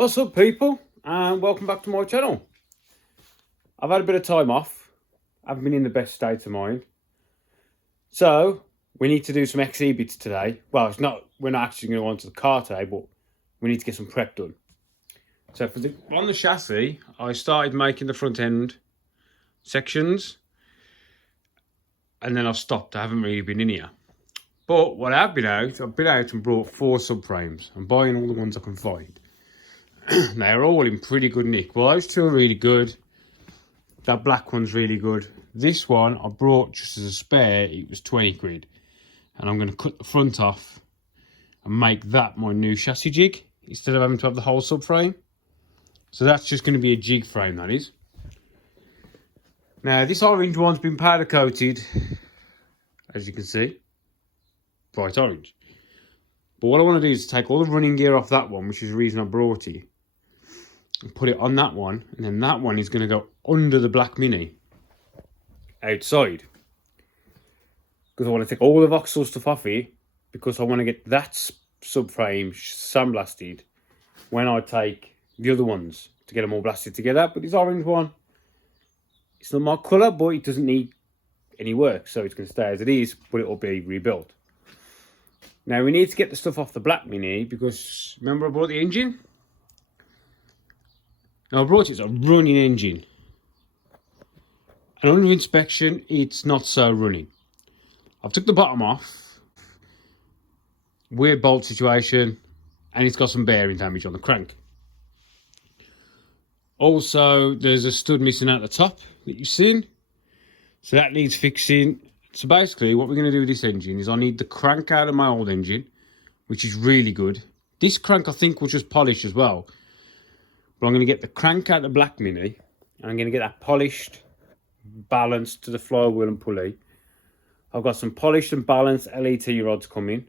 What's up, people, and welcome back to my channel. I've had a bit of time off. I haven't been in the best state of mind, so we need to do some XE bits today. Well, we're not actually going to go onto the car today, but we need to get some prep done. So on the chassis, I started making the front end sections, and then I've stopped. I haven't really been in here. But what I've been out and brought 4 subframes. I'm buying all the ones I can find. They're all in pretty good nick. Well, those 2 are really good. That black one's really good. This one I brought just as a spare. It was 20 quid. And I'm going to cut the front off and make that my new chassis jig instead of having to have the whole subframe. So that's just going to be a jig frame, that is. Now, this orange one's been powder coated, as you can see. Bright orange. But what I want to do is take all the running gear off that one, which is the reason I brought it, and put it on that one, and then that one is going to go under the black Mini outside, because I want to take all the voxel stuff off here, because I want to get that subframe sandblasted when I take the other ones to get them all blasted together. But this orange one, it's not my colour, but it doesn't need any work, so it's going to stay as it is, but it will be rebuilt. Now we need to get the stuff off the black Mini, because remember I brought the engine? Now I brought it as a running engine, and under inspection it's not so running. I've took the bottom off, weird bolt situation, and it's got some bearing damage on the crank. Also, there's a stud missing out the top that you've seen, so that needs fixing. So basically what we're going to do with this engine is I need the crank out of my old engine, which is really good. This crank I think will just polish as well. But I'm going to get the crank out of the black Mini, and I'm going to get that polished, balanced to the flywheel and pulley. I've got some polished and balanced LET rods coming.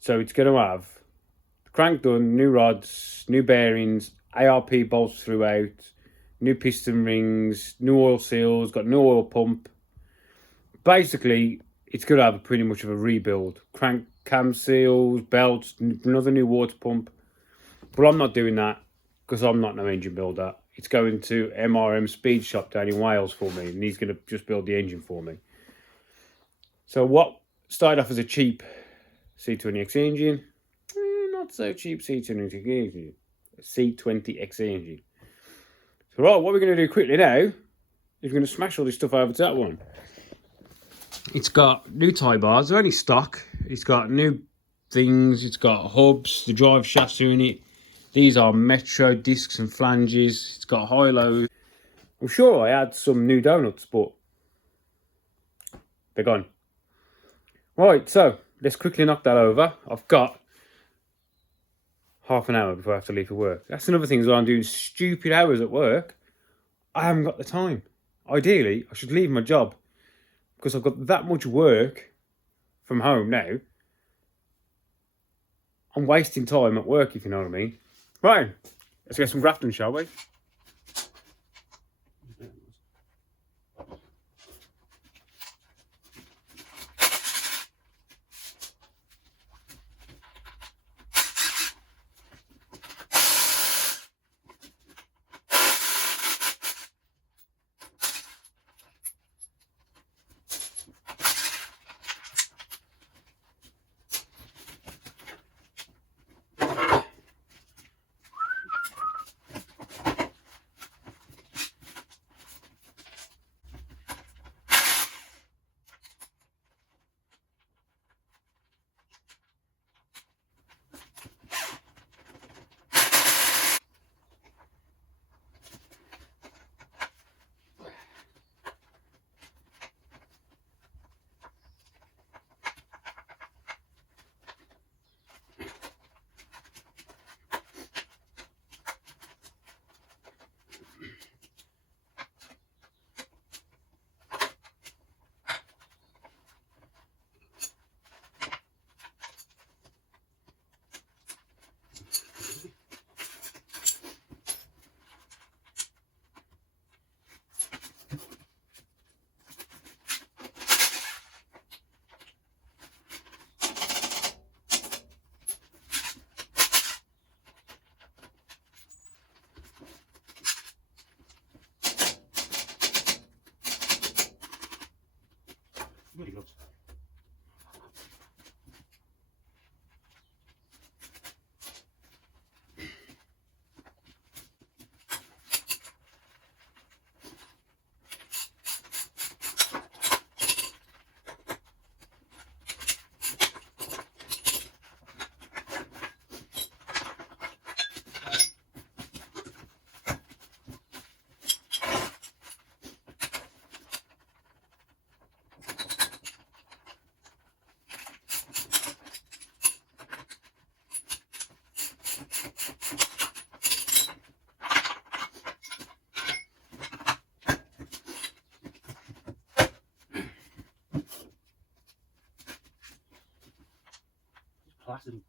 So it's going to have the crank done, new rods, new bearings, ARP bolts throughout, new piston rings, new oil seals, got new oil pump. Basically, it's going to have pretty much of a rebuild. Crank cam seals, belts, another new water pump. But I'm not doing that, because I'm not no engine builder. It's going to MRM Speed Shop down in Wales for me, and he's going to just build the engine for me. So what started off as a cheap C20xe engine, not so cheap C20xe engine, C20xe engine. So right, what we're going to do quickly now is we're going to smash all this stuff over to that one. It's got new tie bars, they're only stock. It's got new things, it's got hubs, the drive shafts are in it. These are Metro discs and flanges. It's got high-lows. I'm sure I had some new donuts, but they're gone. Right, so let's quickly knock that over. I've got half an hour before I have to leave for work. That's another thing as well. I'm doing stupid hours at work. I haven't got the time. Ideally, I should leave my job, because I've got that much work from home now. I'm wasting time at work, if you know what I mean. Right, let's get some grafting, shall we? blasted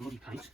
bloody paint.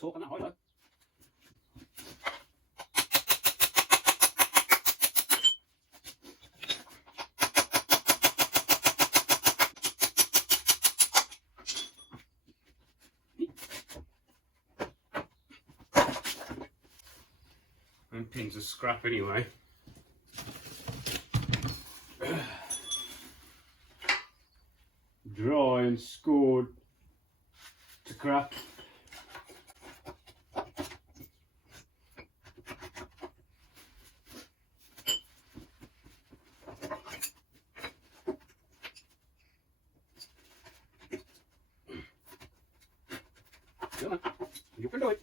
Talking that high though. And pins are scrap anyway. Dry and scored to crap. You can do it.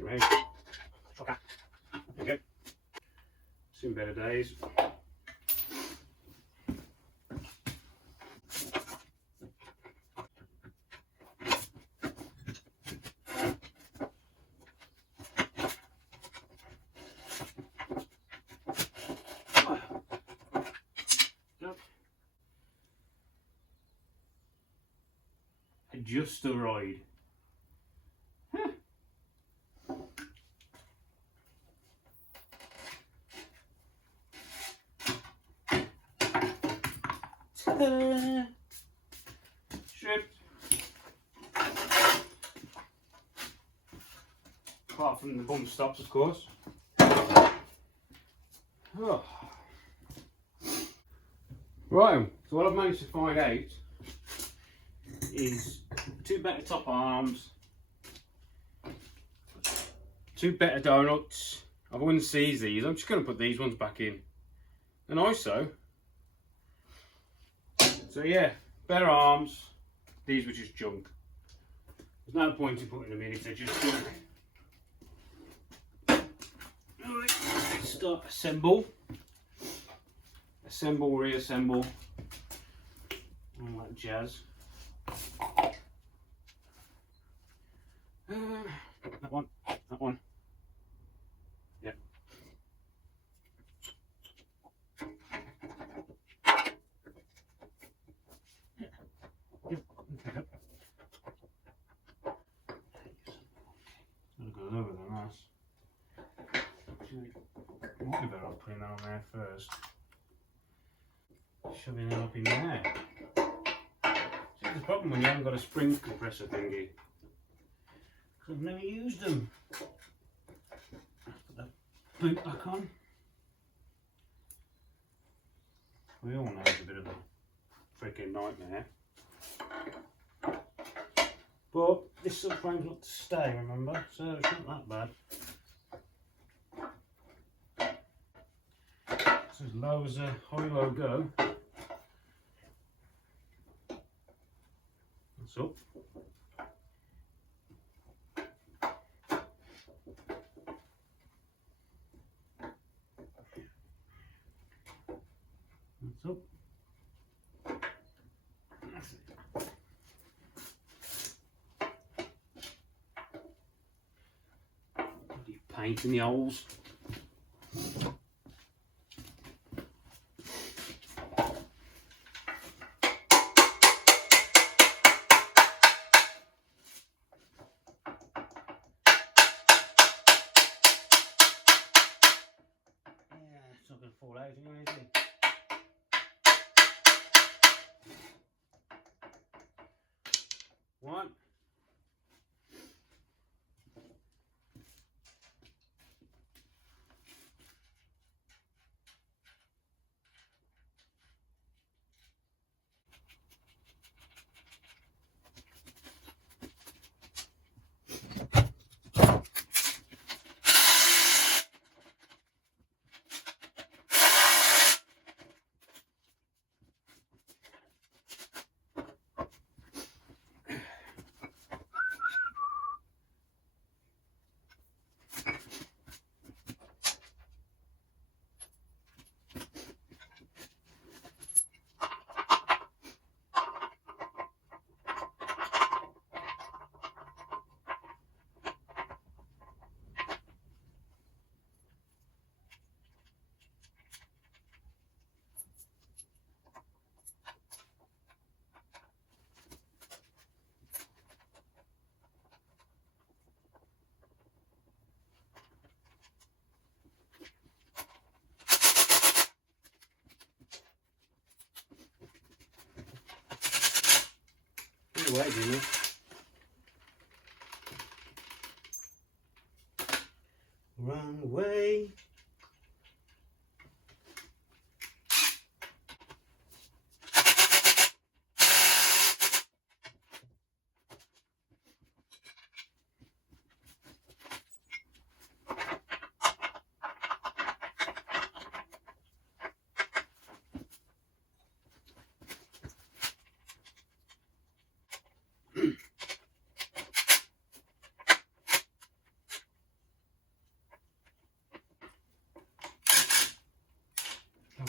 Right. Okay. Okay. Soon better days. Just a ride. Stripped. Apart from the bump stops, of course. Oh. Right, so what I've managed to find out is 2 better top arms, 2 better donuts. I wouldn't seize these, I'm just going to put these ones back in. And ISO. So yeah, better arms, these were just junk. There's no point in putting them in if they're just junk. Alright, let's start assemble. Assemble, reassemble, all that jazz. That one, that one. Yep. That goes over the mass. Might be better off putting that on there first. Shoving it up in there. See, the problem when you haven't got a spring compressor thingy. Because I've never used them. boot back on. We all know it's a bit of a freaking nightmare. But this subframe's not to stay, remember, so it's not that bad. It's as low as a high-low go. That's up. That's up. That's it. Paint in the holes. It's not going to fall out anyway, is it? One. Away, Jimmy. Run away.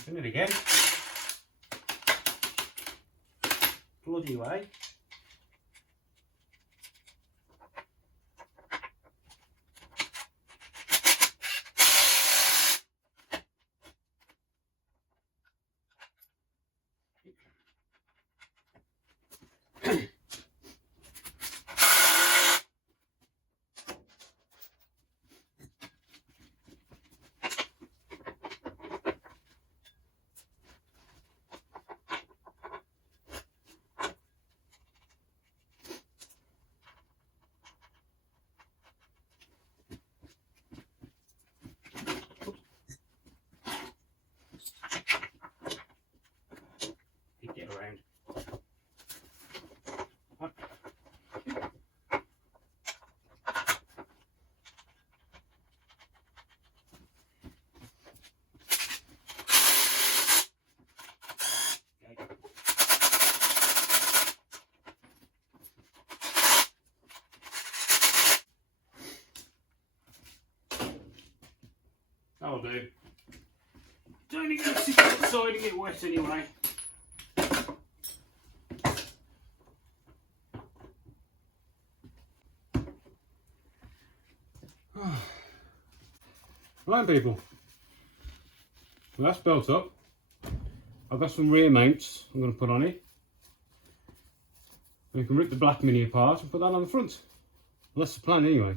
In it again. Bloody way. Get around. That'll do. Don't need to sit outside and get wet anyway. Right, people, well, that's built up. I've got some rear mounts I'm going to put on it. We can rip the black Mini apart and put that on the front. Well, that's the plan anyway.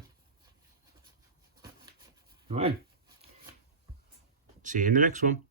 Right. See you in the next one.